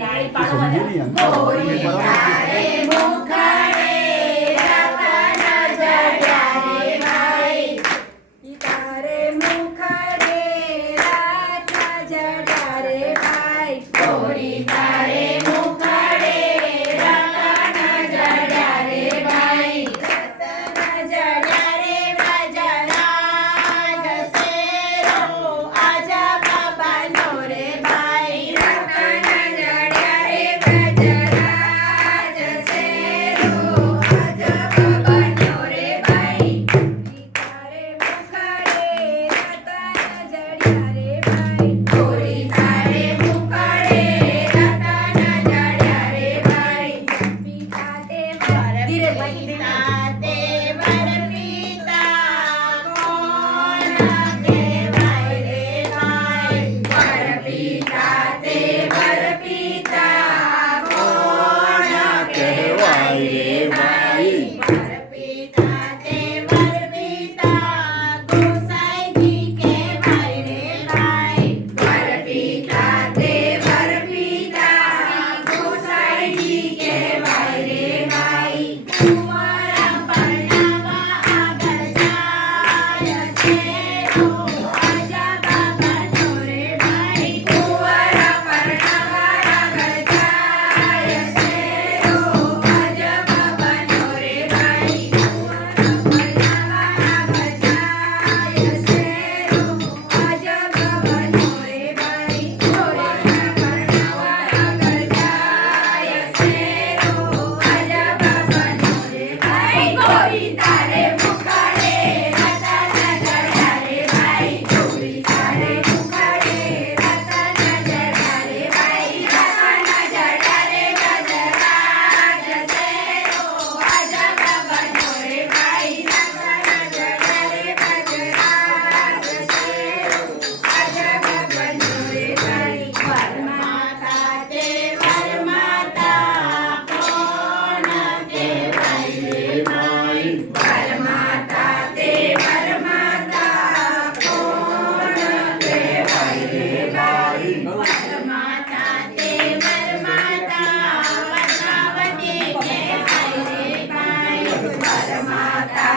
Cantar y paloma. Mike Mata